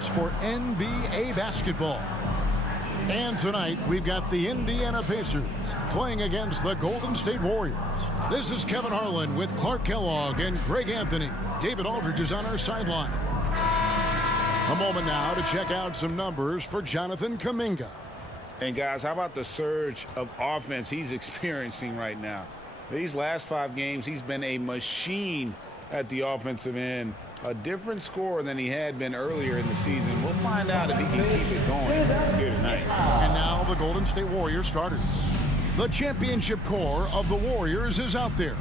experts for NBA basketball. And tonight, we've got the Indiana Pacers playing against the Golden State Warriors. This is Kevin Harlan with Clark Kellogg and Greg Anthony. David Aldridge is on our sideline. A moment now to check out some numbers for Jonathan Kuminga. And guys, how about the surge of offense he's experiencing right now? These last 5 games, he's been a machine at the offensive end. A different scorer than he had been earlier in the season. We'll find out if he can keep it going here tonight. And now the Golden State Warriors starters. The championship core of the Warriors is out there.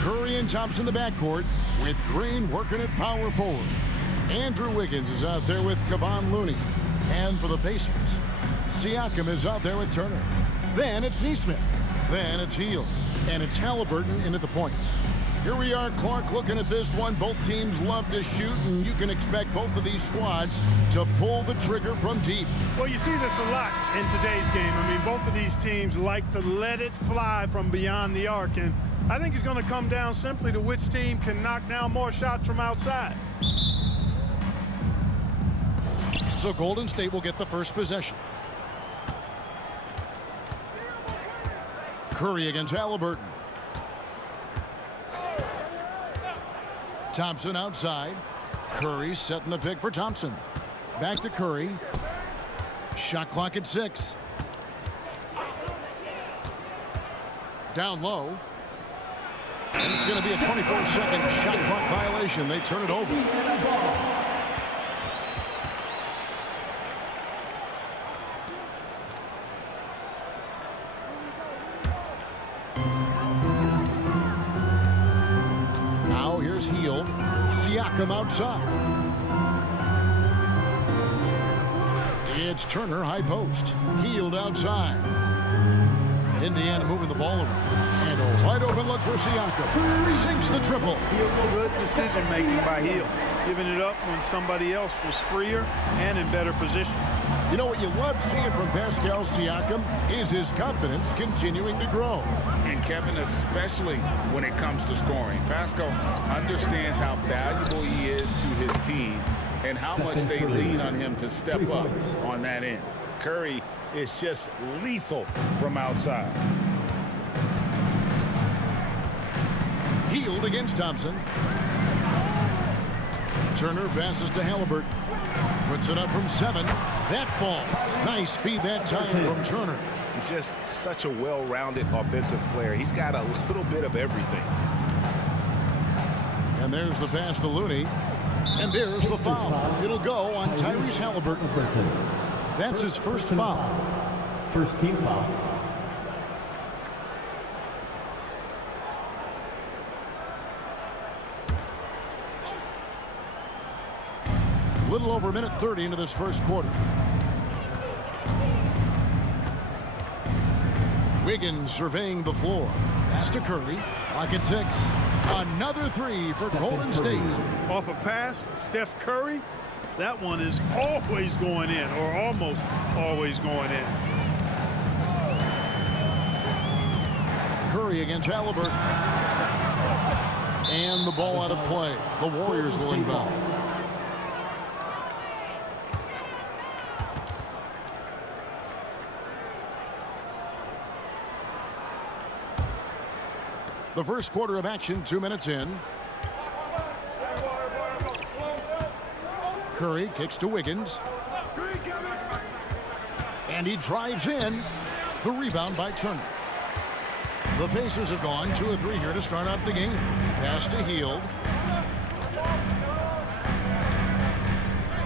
Curry and Thompson in the backcourt with Green working at power forward. Andrew Wiggins is out there with Kevon Looney. And for the Pacers, Siakam is out there with Turner. Then it's Nesmith. Then it's Hield. And it's Halliburton in at the point. Here we are, Clark, looking at this one. Both teams love to shoot, and you can expect both of these squads to pull the trigger from deep. Well, you see this a lot in today's game. I mean, both of these teams like to let it fly from beyond the arc, and I think it's going to come down simply to which team can knock down more shots from outside. So Golden State will get the first possession. Curry against Halliburton. Thompson outside. Curry setting the pick for Thompson. Back to Curry. Shot clock at 6. Down low. And it's going to be a 24-second shot clock violation. They turn it over. Hield. Siakam outside. It's Turner, high post. Hield outside. Indiana moving the ball around. And a wide open look for Siakam. Sinks the triple. Good decision making by Hield. Giving it up when somebody else was freer and in better position. You know what you love seeing from Pascal Siakam is his confidence continuing to grow. And Kevin, especially when it comes to scoring. Pascal understands how valuable he is to his team and how much they lean on him to step up on that end. Curry is just lethal from outside. Hield against Thompson. Turner passes to Halliburton. Puts it up from 7. That ball. Nice speed that time from Turner. He's just such a well-rounded offensive player. He's got a little bit of everything. And there's the pass to Looney. And there's the foul. It'll go on Tyrese Halliburton. That's his first foul. First team foul. A little over a minute 30 into this first quarter. Wiggins surveying the floor. Pass to Curry. Clock at 6. Another 3 for Golden State. Off a pass, Steph Curry. That one is always going in, or almost always going in. Curry against Halliburton. And the ball out of play. The Warriors will inbound. The first quarter of action, 2 minutes in. Curry kicks to Wiggins. And he drives in. The rebound by Turner. The Pacers have gone 2 of 3 here to start out the game. Pass to Hield.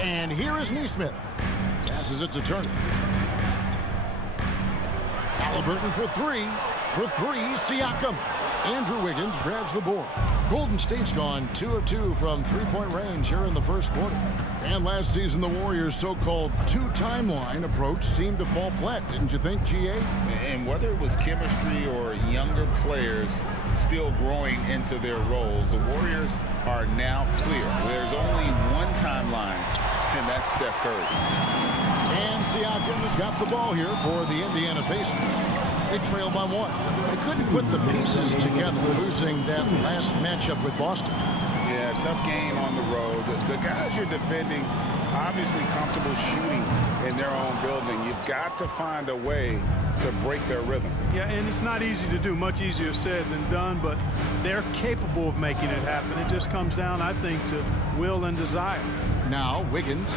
And here is Nesmith. Passes it to Turner. Halliburton for 3. For 3, Siakam. Andrew Wiggins grabs the board. Golden State's gone 2 of 2 from three-point range here in the first quarter. And last season, the Warriors' so-called 2-timeline approach seemed to fall flat, didn't you think, GA? And whether it was chemistry or younger players still growing into their roles, the Warriors are now clear. There's only one timeline, and that's Steph Curry. And Siakam has got the ball here for the Indiana Pacers. They trail by 1. They couldn't put the pieces together, losing that last matchup with Boston. Yeah, tough game on the road. The guys you're defending, obviously comfortable shooting in their own building. You've got to find a way to break their rhythm. Yeah, and it's not easy to do. Much easier said than done, but they're capable of making it happen. It just comes down, I think, to will and desire. Now Wiggins,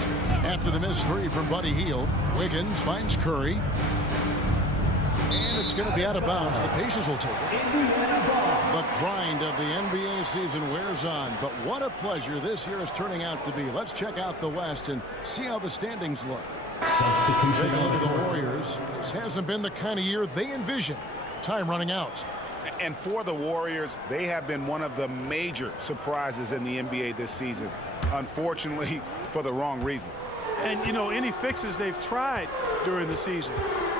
after the missed three from Buddy Hield, Wiggins finds Curry. And it's going to be out of bounds. The Pacers will take it. The grind of the NBA season wears on, but what a pleasure this year is turning out to be. Let's check out the West and see how the standings look. Take a look at the Warriors. This hasn't been the kind of year they envisioned. Time running out. And for the Warriors, they have been one of the major surprises in the NBA this season. Unfortunately, for the wrong reasons. And, you know, any fixes they've tried during the season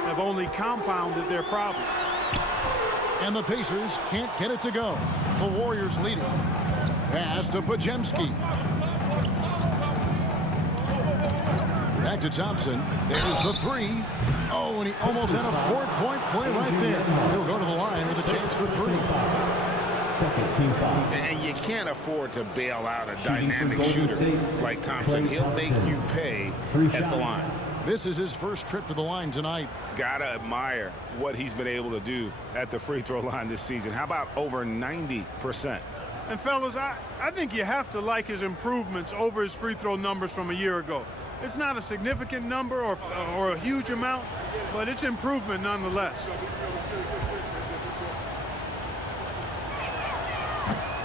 have only compounded their problems. And the Pacers can't get it to go. The Warriors leading. Pass to Podziemski. Back to Thompson. There's the three. Oh, and he almost had a four-point play right there. He'll go to the line with a chance for three. Second team foul. And you can't afford to bail out a dynamic shooter like Thompson. He'll make you pay at the line. This is his first trip to the line tonight. Gotta admire what he's been able to do at the free throw line this season. How about over 90%? And, fellas, I think you have to like his improvements over his free throw numbers from a year ago. It's not a significant number or a huge amount, but it's improvement nonetheless.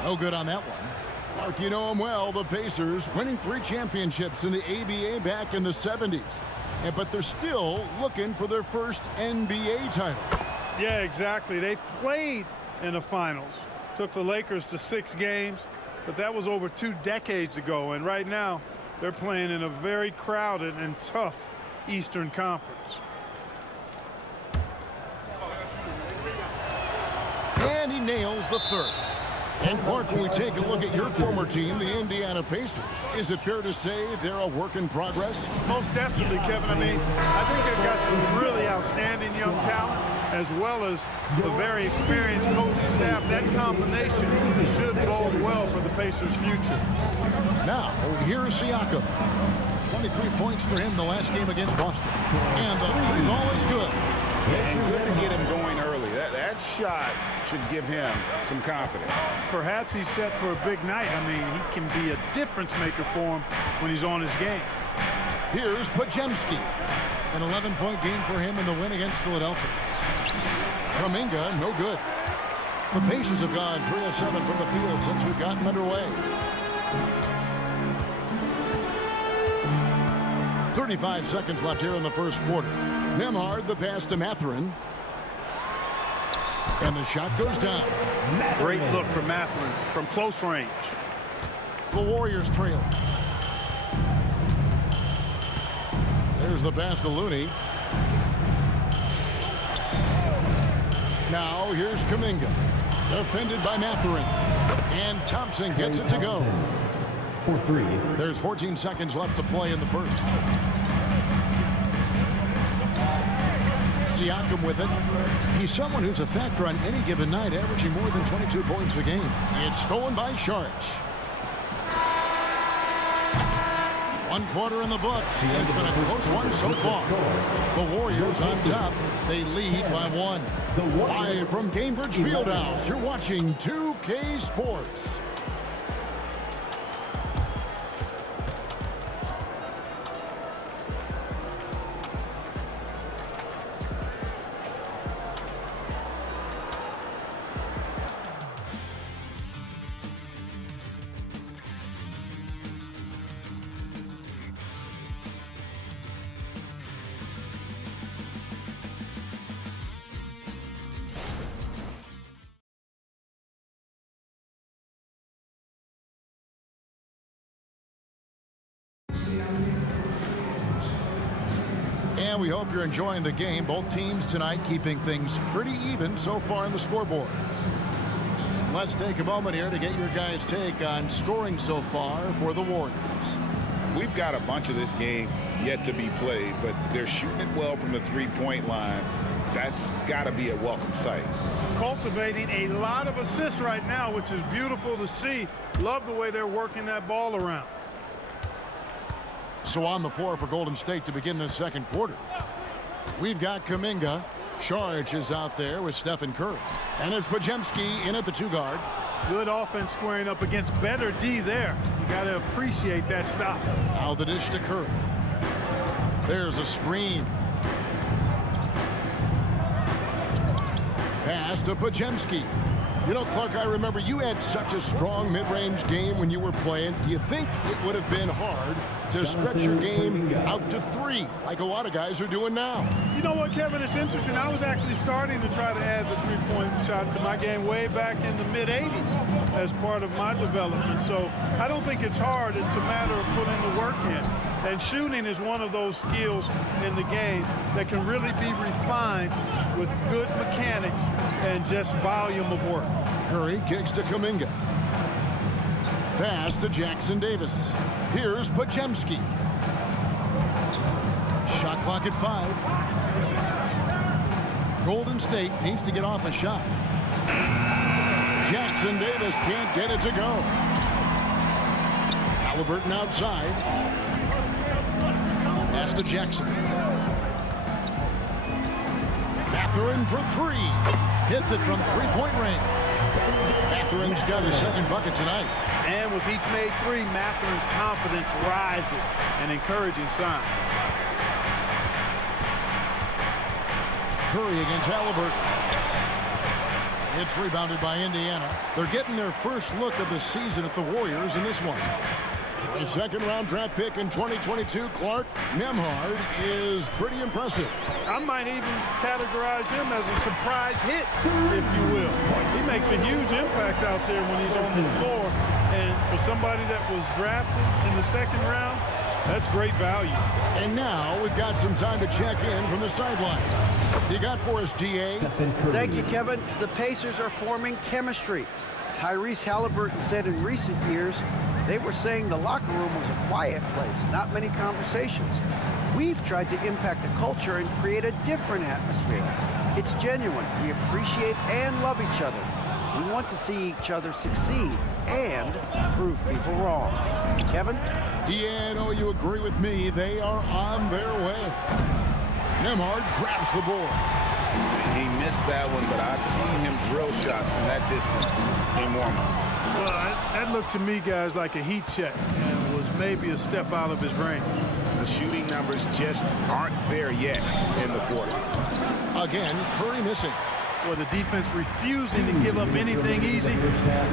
No good on that one. Mark, you know him well. The Pacers winning 3 championships in the ABA back in the 70s. But they're still looking for their first NBA title. Yeah, exactly. They've played in the finals. Took the Lakers to 6 games, but that was over 2 decades ago. And right now, they're playing in a very crowded and tough Eastern Conference. And he nails the third. And Clark, when we take a look at your former team, the Indiana Pacers, is it fair to say they're a work in progress? Most definitely, Kevin. I mean, I think they've got some really outstanding young talent, as well as the very experienced coaching staff. That combination should bode well for the Pacers' future. Now, here's Siakam. 23 points for him the last game against Boston. And the three ball is good. And good to get him going early. That shot should give him some confidence. Perhaps he's set for a big night. I mean, he can be a difference maker for him when he's on his game. Here's Podziemski. An 11-point game for him in the win against Philadelphia. Kuminga, no good. The Pacers have gone 3 of 7 from the field since we've gotten underway. 35 seconds left here in the first quarter. Nembhard, the pass to Mathurin. And the shot goes down. Great look for Mathurin from close range. The Warriors trail. There's the pass to Looney. Now here's Kuminga. Defended by Mathurin. And Thompson gets it to go. For 3. There's 14 seconds left to play in the first. Siakam with it. He's someone who's a factor on any given night, averaging more than 22 points a game. It's stolen by Sharks. 1 quarter in the books. It's been a close one so far. The Warriors on top. They lead by 1. Live from Gainbridge Fieldhouse, you're watching 2K Sports. And we hope you're enjoying the game. Both teams tonight keeping things pretty even so far in the scoreboard. Let's take a moment here to get your guys' take on scoring so far for the Warriors. We've got a bunch of this game yet to be played, but they're shooting it well from the three-point line. That's got to be a welcome sight. Cultivating a lot of assists right now, which is beautiful to see. Love the way they're working that ball around. So on the floor for Golden State to begin this second quarter, we've got Kuminga. Charge is out there with Stephen Curry. And it's Podziemski in at the 2 guard. Good offense squaring up against better D there. You got to appreciate that stop. Now the dish to Curry. There's a screen. Pass to Podziemski. You know, Clark, I remember you had such a strong mid-range game when you were playing. Do you think it would have been hard to stretch your game out to 3 like a lot of guys are doing now? You know what, Kevin? It's interesting. I was actually starting to try to add the three-point shot to my game way back in the mid-'80s as part of my development. So I don't think it's hard. It's a matter of putting the work in. And shooting is one of those skills in the game that can really be refined with good mechanics and just volume of work. Curry kicks to Kuminga. Pass to Jackson Davis. Here's Podziemski. Shot clock at 5. Golden State needs to get off a shot. Jackson Davis can't get it to go. Halliburton outside. Pass to Jackson. Mathurin for 3. Hits it from 3-point range. Mathurin's got his second bucket tonight. And with each made 3, Mathurin's confidence rises, an encouraging sign. Curry against Halliburton. It's rebounded by Indiana. They're getting their first look of the season at the Warriors in this one. A second-round draft pick in 2022, Clark Nembhard is pretty impressive. I might even categorize him as a surprise hit, if you will. He makes a huge impact out there when he's on the floor. And for somebody that was drafted in the second round, that's great value. And now we've got some time to check in from the sidelines. You got for us, DA? Thank you, Kevin. The Pacers are forming chemistry. Tyrese Halliburton said in recent years, they were saying the locker room was a quiet place, not many conversations. We've tried to impact the culture and create a different atmosphere. It's genuine. We appreciate and love each other. We want to see each other succeed and prove people wrong. Kevin? Yeah, I know you agree with me. They are on their way. Nembhard grabs the board. He missed that one, but I've seen him drill shots from that distance in warm-up. Well, that looked to me, guys, like a heat check and was maybe a step out of his range. The shooting numbers just aren't there yet in the quarter. Again, Curry missing. Well, the defense refusing to give up anything easy.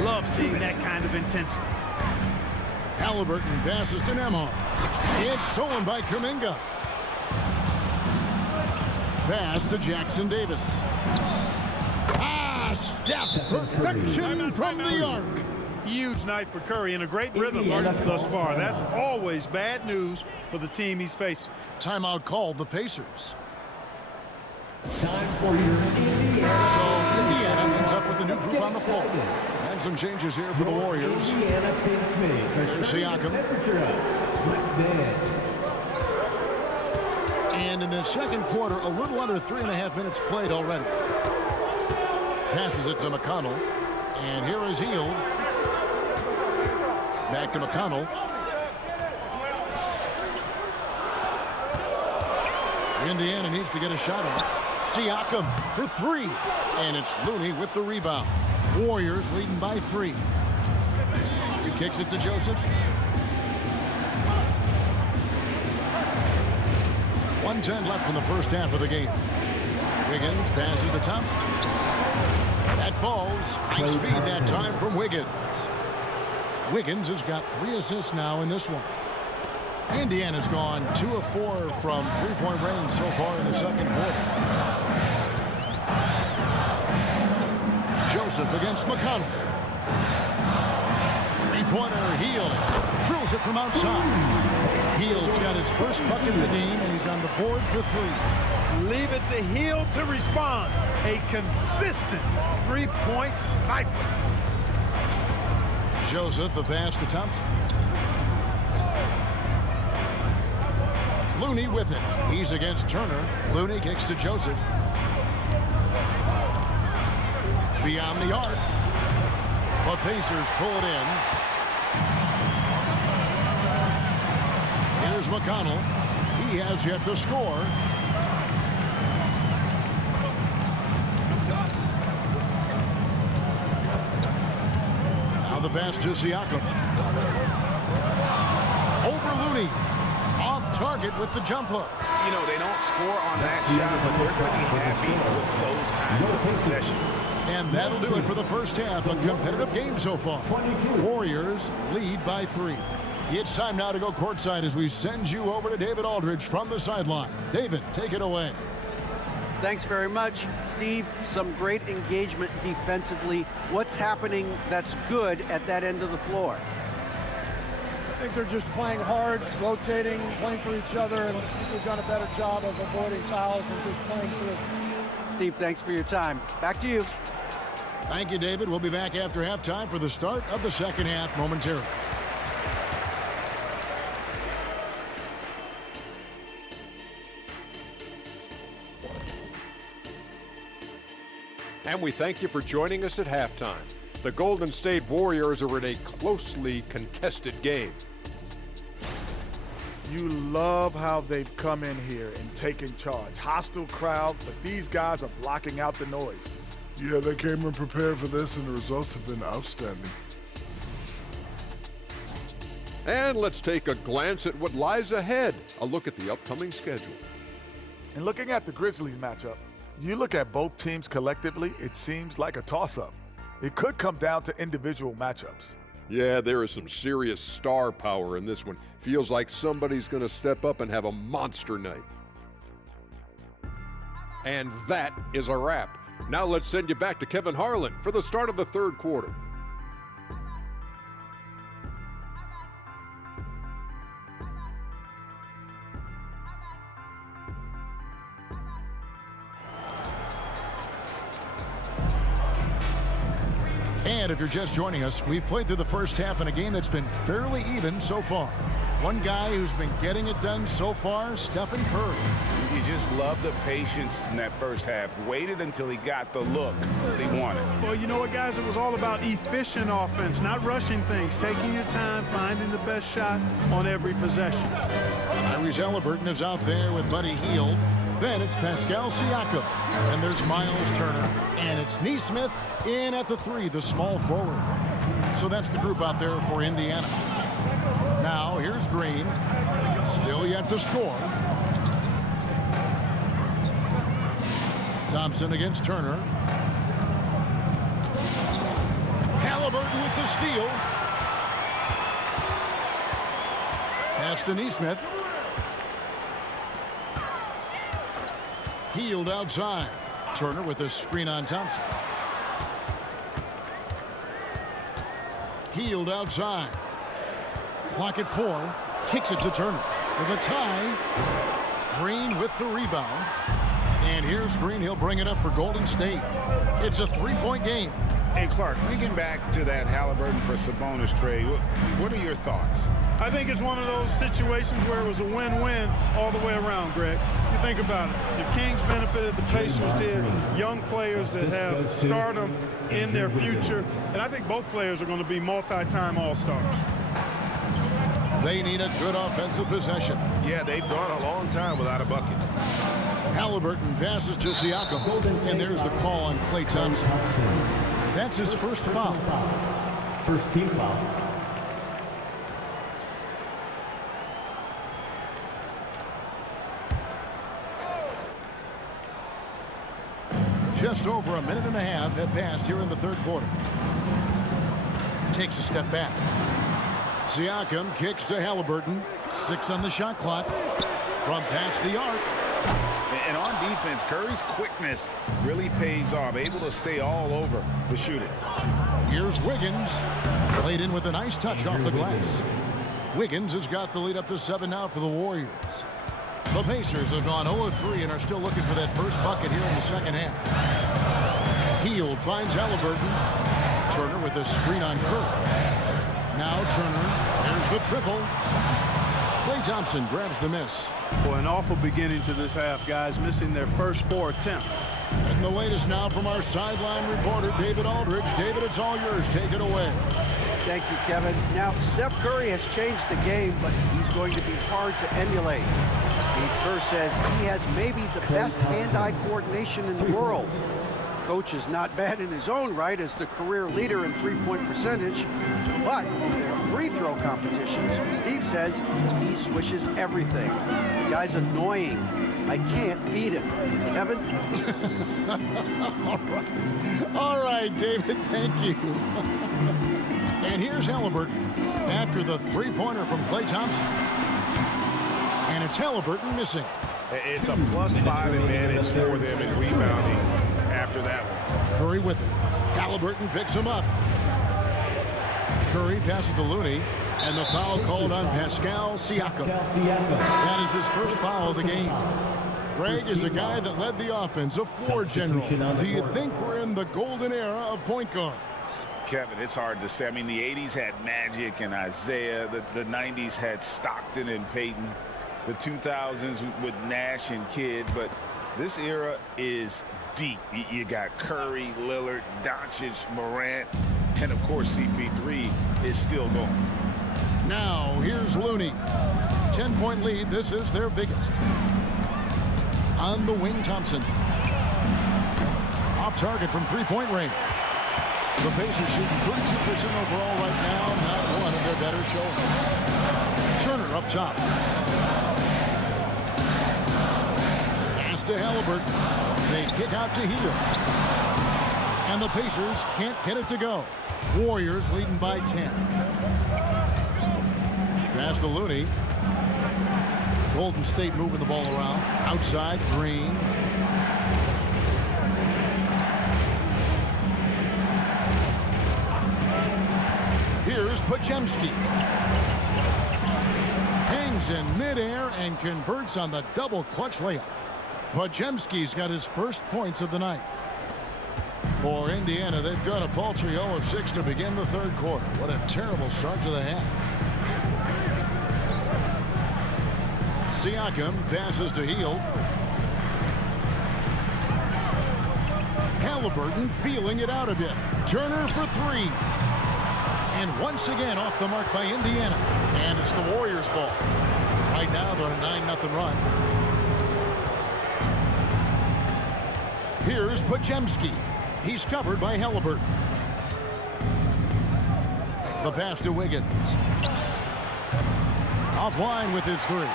Love seeing that kind of intensity. Halliburton passes to Nembhard. It's stolen by Kuminga. Pass to Jackson Davis. Step perfection from the arc. Huge night for Curry and a great rhythm thus far. That's always bad news for the team he's facing. Timeout called the Pacers. Time for your Indiana. So Indiana ends up with a new group on the floor. And some changes here for the Warriors. Indiana Phoenix minutes are There's Siakam. temperature up. Let's dance. And in the second quarter, a little under 3.5 minutes played already. Passes it to McConnell. And here is Hield. Back to McConnell. Indiana needs to get a shot off. Siakam for 3. And it's Looney with the rebound. Warriors leading by 3. He kicks it to Joseph. 1:10 left in the first half of the game. Wiggins passes to Thompson. That ball's nice feed that time from Wiggins. Wiggins has got 3 assists now in this one. Indiana's gone 2 of 4 from three-point range so far in the second quarter. Joseph against McConnell. Three-pointer, Hield. Drills it from outside. Hield's got his first bucket of the game, and he's on the board for 3. Leave it to Hield to respond. A consistent three-point sniper. Joseph, the pass to Thompson. Looney with it. He's against Turner. Looney kicks to Joseph. Beyond the arc. The Pacers pull it in. Here's McConnell. He has yet to score. Now the pass to Siakam. Over Looney. Off target with the jump hook. You know, they don't score on that shot, but they're going to be happy with those kinds of possessions. And that'll do it for the first half. A competitive game so far. Warriors lead by 3. It's time now to go courtside as we send you over to David Aldridge from the sideline. David, take it away. Thanks very much, Steve. Some great engagement defensively. What's happening that's good at that end of the floor? I think they're just playing hard, rotating, playing for each other, and I think they've done a better job of avoiding fouls and just playing through. Steve, thanks for your time. Back to you. Thank you, David. We'll be back after halftime for the start of the second half momentarily. And we thank you for joining us at halftime. The Golden State Warriors are in a closely contested game. You love how they've come in here and taken charge. Hostile crowd, but these guys are blocking out the noise. Yeah, they came in prepared for this, and the results have been outstanding. And let's take a glance at what lies ahead. A look at the upcoming schedule. And looking at the Grizzlies matchup, you look at both teams collectively, it seems like a toss-up. It could come down to individual matchups. Yeah, there is some serious star power in this one. Feels like somebody's going to step up and have a monster night. And that is a wrap. Now let's send you back to Kevin Harlan for the start of the third quarter. And if you're just joining us, we've played through the first half in a game that's been fairly even so far. One guy who's been getting it done so far, Stephen Curry. You just love the patience in that first half. Waited until he got the look that he wanted. Well, you know what, guys? It was all about efficient offense, not rushing things, taking your time, finding the best shot on every possession. Tyrese Halliburton is out there with Buddy Hield. Then it's Pascal Siakam. And there's Miles Turner. And it's Nesmith in at the 3, the small forward. So that's the group out there for Indiana. Now here's Green. Still yet to score. Thompson against Turner. Halliburton with the steal. Pass to Nesmith. Hield outside. Turner with a screen on Thompson. Hield outside. Clock at 4. Kicks it to Turner for the tie. Green with the rebound. And here's Green. He'll bring it up for Golden State. It's a 3-point game. Hey, Clark, thinking back to that Halliburton for Sabonis trade, what are your thoughts? I think it's one of those situations where it was a win-win all the way around, Greg. You think about it. The Kings benefited, the Pacers did. Young players that have stardom in their future. And I think both players are going to be multi-time All-Stars. They need a good offensive possession. Yeah, they've gone a long time without a bucket. Halliburton passes to Siakam. And there's the call on Klay Thompson. That's his first foul. First team foul. Just over a minute and a half have passed here in the third quarter. Takes a step back. Siakam kicks to Halliburton. 6 on the shot clock. From past the arc. And on defense, Curry's quickness really pays off. Able to stay all over the shooter. Here's Wiggins. Played in with a nice touch off the glass. Wiggins has got the lead up to 7 now for the Warriors. The Pacers have gone 0-3 and are still looking for that first bucket here in the second half. Hield finds Halliburton. Turner with a screen on Curry. Now Turner. There's the triple. Klay Thompson grabs the miss. Boy, an awful beginning to this half, guys, missing their first 4 attempts. And the latest now from our sideline reporter, David Aldridge. David, it's all yours. Take it away. Thank you, Kevin. Now, Steph Curry has changed the game, but he's going to be hard to emulate. Steve Kerr says he has maybe the best hand-eye coordination in the world. Coach is not bad in his own right as the career leader in three-point percentage, but in their free throw competitions, Steve says he swishes everything. The guy's annoying. I can't beat him. Kevin? All right, David, thank you. And here's Halliburton after the three-pointer from Klay Thompson. And it's Halliburton missing. It's a +5 advantage for them in rebounding after that one. Curry with it. Halliburton picks him up. Curry passes to Looney, and the foul called on Pascal Siakam. That is his first foul of the game. Greg is a guy that led the offense, a floor general. Do you think we're in the golden era of point guards? Kevin, it's hard to say. I mean, the 80s had Magic and Isaiah. The 90s had Stockton and Peyton. The 2000s with Nash and Kidd. But this era is deep. You got Curry, Lillard, Doncic, Morant, and, of course, CP3 is still going. Now, here's Looney. 10-point lead. This is their biggest. On the wing, Thompson. Off target from three-point range. The Pacers shooting 32% overall right now. Not one of their better showings. Turner up top. Pass to Halliburton. They kick out to Hield. And the Pacers can't get it to go. Warriors leading by 10. Pass to Looney. Golden State moving the ball around. Outside, Green. Here's Podziemski. Hangs in midair and converts on the double clutch layup. Podziemski's got his first points of the night. For Indiana, they've got a paltry 0 of 6 to begin the third quarter. What a terrible start to the half. Siakam passes to Hield. Halliburton feeling it out a bit. Turner for three. And once again off the mark by Indiana. And it's the Warriors' ball. Right now they're on a 9-0 run. Here's Podziemski. He's covered by Halliburton. The pass to Wiggins. Offline with his three.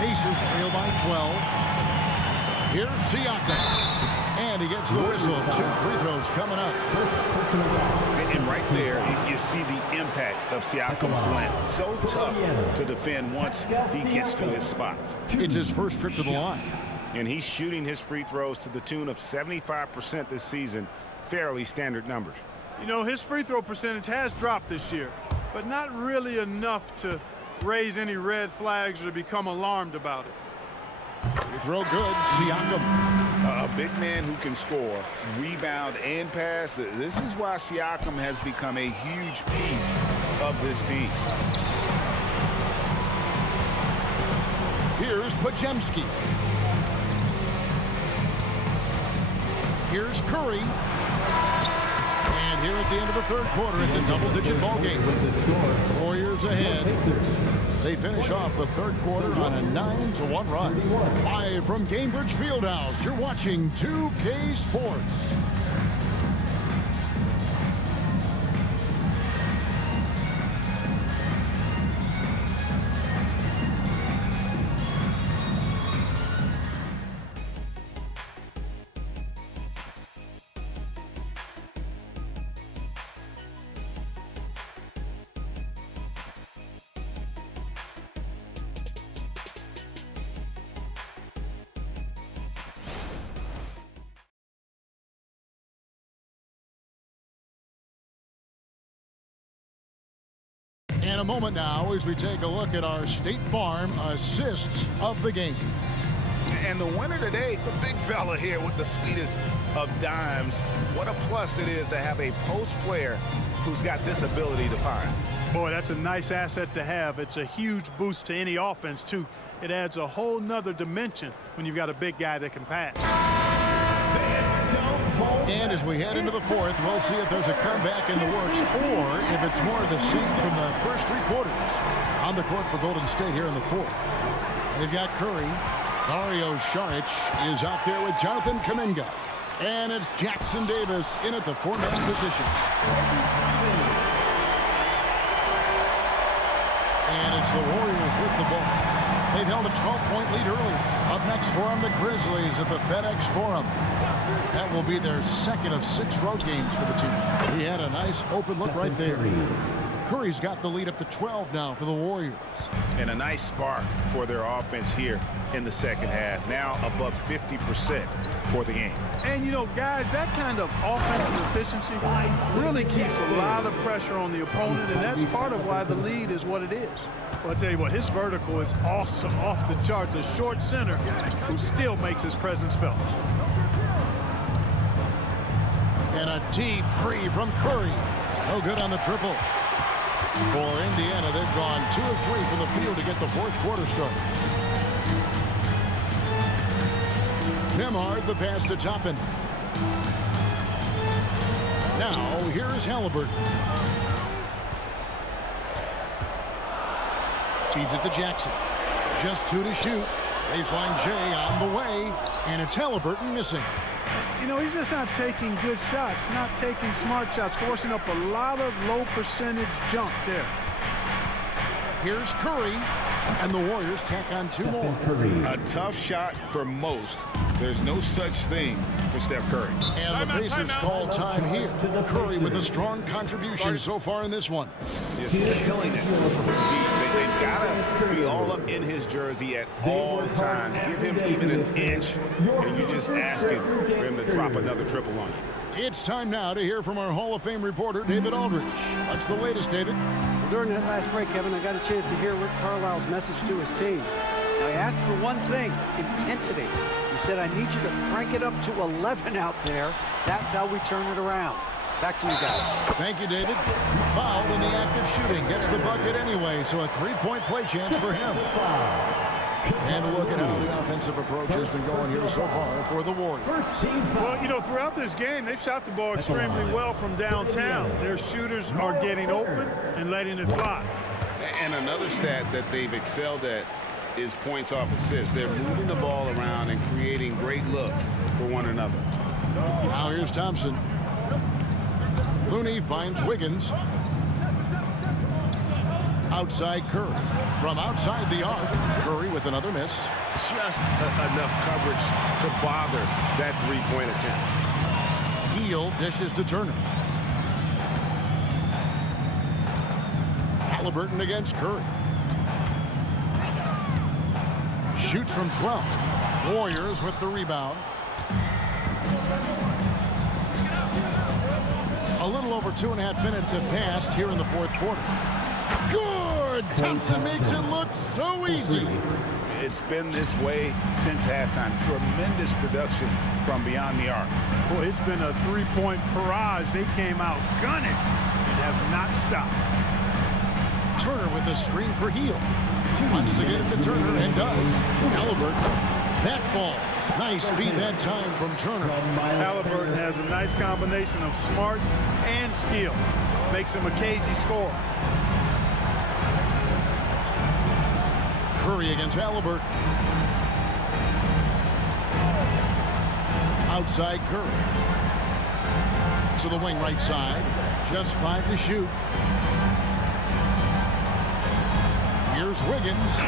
Pacers trail by 12. Here's Siakam. And he gets the whistle. 2 free throws coming up. And right there, you see the impact of Siakam's length. So tough to defend once he gets to his spots. It's his first trip to the line. And he's shooting his free throws to the tune of 75% this season. Fairly standard numbers. You know, his free throw percentage has dropped this year, but not really enough to raise any red flags or to become alarmed about it. Free throw good. Siakam. A big man who can score, rebound, and pass. This is why Siakam has become a huge piece of this team. Here's Podziemski. Here's Curry. And here at the end of the third quarter, it's a double-digit ball game. Warriors ahead. They finish off the third quarter on a 9-1 run. Live from Gainbridge Fieldhouse, you're watching 2K Sports. In a moment now as we take a look at our State Farm assists of the game. And the winner today, the big fella here with the sweetest of dimes. What a plus it is to have a post player who's got this ability to find. Boy, that's a nice asset to have. It's a huge boost to any offense, too. It adds a whole nother dimension when you've got a big guy that can pass. Fans don't And as we head into the fourth, we'll see if there's a comeback in the works or if it's more of the same from the first three quarters. On the court for Golden State here in the fourth. They've got Curry. Dario Saric is out there with Jonathan Kuminga. And it's Jackson Davis in at the four-man position. And it's the Warriors with the ball. They've held a 12-point lead earlier. Up next for them, the Grizzlies at the FedEx Forum. That will be their second of 6 road games for the team. He had a nice open look right there. Curry's got the lead up to 12 now for the Warriors. And a nice spark for their offense here in the second half. Now above 50% for the game. And, you know, guys, that kind of offensive efficiency really keeps a lot of pressure on the opponent, and that's part of why the lead is what it is. Well, I'll tell you what, his vertical is awesome, off the charts. A short center who still makes his presence felt. And a deep three from Curry. No good on the triple. For Indiana, they've gone 2 of 3 from the field to get the fourth quarter started. Nembhard, the pass to Toppin. Now, here's Halliburton. Feeds it to Jackson. Just 2 to shoot. Baseline J on the way. And it's Halliburton missing. You know, he's just not taking good shots, not taking smart shots, forcing up a lot of low percentage jump there. Here's Curry, and the Warriors tack on 2 more. A tough shot for most. There's no such thing for Steph Curry. And the Pacers call time here. Curry with a strong contribution so far in this one. Just killing it. They've got to be all up in his jersey at all times. Give him even an inch, and you're just asking for him to drop another triple on you. It's time now to hear from our Hall of Fame reporter, David Aldridge. What's the latest, David? Well, during that last break, Kevin, I got a chance to hear Rick Carlisle's message to his team. Now, he asked for one thing, intensity. He said, I need you to crank it up to 11 out there. That's how we turn it around. Back to you guys. Thank you, David. Fouled in the act of shooting. Gets the bucket anyway, so a 3-point play chance for him. And look at how the offensive approach has been going here so far for the Warriors. Well, you know, throughout this game, they've shot the ball extremely well from downtown. Their shooters are getting open and letting it fly. And another stat that they've excelled at is points off assists. They're moving the ball around and creating great looks for one another. Now here's Thompson. Looney finds Wiggins. Outside Curry. From outside the arc, Curry with another miss. Just enough coverage to bother that three-point attempt. Hield dishes to Turner. Halliburton against Curry. Shoots from 12. Warriors with the rebound. A little over 2.5 minutes have passed here in the fourth quarter. Good! Thompson makes it look so easy. It's been this way since halftime. Tremendous production from beyond the arc. Boy, it's been a three-point barrage. They came out gunning and have not stopped. Turner with a screen for Hield. Wants to get it to Turner and does. Halliburton. That ball. Nice feed that time from Turner. Halliburton has a nice combination of smarts and skill. Makes him a cagey scorer. Curry against Halliburton. Outside Curry. To the wing right side. Just 5 to shoot. Here's Wiggins.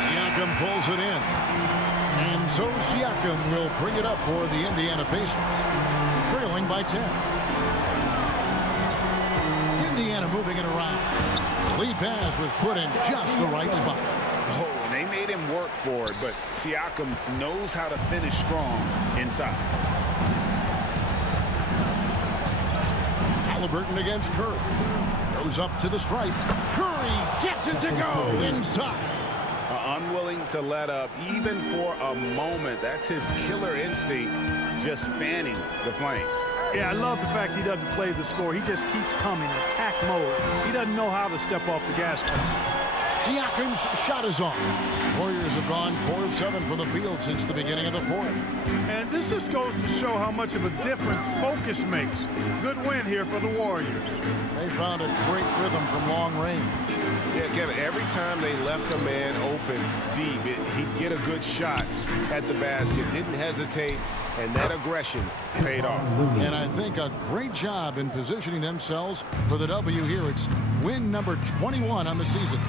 Siakam pulls it in. And so Siakam will bring it up for the Indiana Pacers. Trailing by 10. Indiana moving it around. Lead pass was put in just the right spot. Oh, and they made him work for it, but Siakam knows how to finish strong inside. Halliburton against Curry. Goes up to the stripe. Curry gets it to go inside. Unwilling to let up even for a moment. That's his killer instinct, just fanning the flames. Yeah, I love the fact he doesn't play the score. He just keeps coming, attack mode. He doesn't know how to step off the gas pedal. Siakam's shot is off. Warriors have gone 4 of 7 from the field since the beginning of the fourth. And this just goes to show how much of a difference focus makes. Good win here for the Warriors. They found a great rhythm from long range. Yeah, Kevin, every time they left a man open deep, he'd get a good shot at the basket, didn't hesitate, and that aggression paid off. And I think a great job in positioning themselves for the W here. It's win number 21 on the season.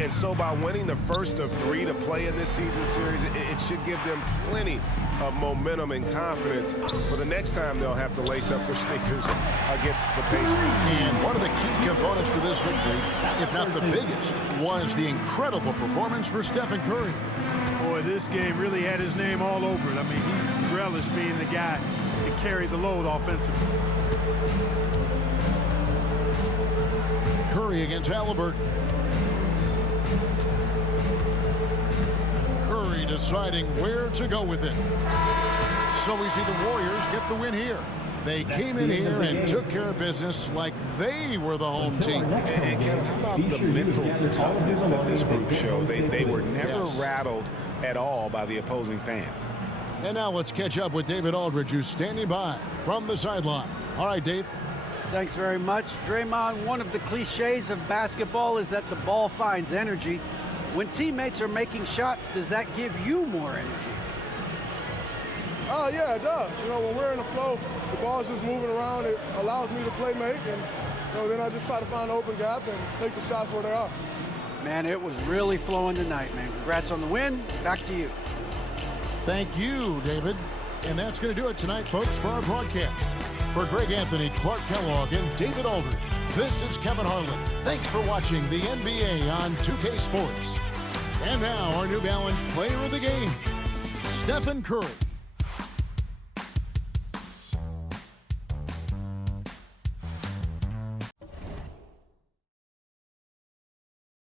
And so by winning the first of 3 to play in this season series, it should give them plenty of momentum and confidence for the next time they'll have to lace up their sneakers against the Pacers. And one of the key components to this victory, if not the biggest, was the incredible performance for Stephen Curry. Boy, this game really had his name all over it. I mean, he relished being the guy to carry the load offensively. Curry against Halliburton. Curry deciding where to go with it. So we see the Warriors get the win here. They came in here and took care of business like they were the home team. And Kevin, how about the mental toughness that this group showed? They were never rattled at all by the opposing fans. And now let's catch up with David Aldridge, who's standing by from the sideline. All right, Dave. Thanks very much. Draymond, one of the cliches of basketball is that the ball finds energy. When teammates are making shots, does that give you more energy? Oh, yeah, it does. You know, when we're in the flow, the ball's just moving around. It allows me to play make, and then I just try to find an open gap and take the shots where they are. Man, it was really flowing tonight, man. Congrats on the win. Back to you. Thank you, David. And that's going to do it tonight, folks, for our broadcast. For Greg Anthony, Clark Kellogg, and David Aldridge, this is Kevin Harlan. Thanks for watching the NBA on 2K Sports. And now, our New Balance player of the game, Stephen Curry.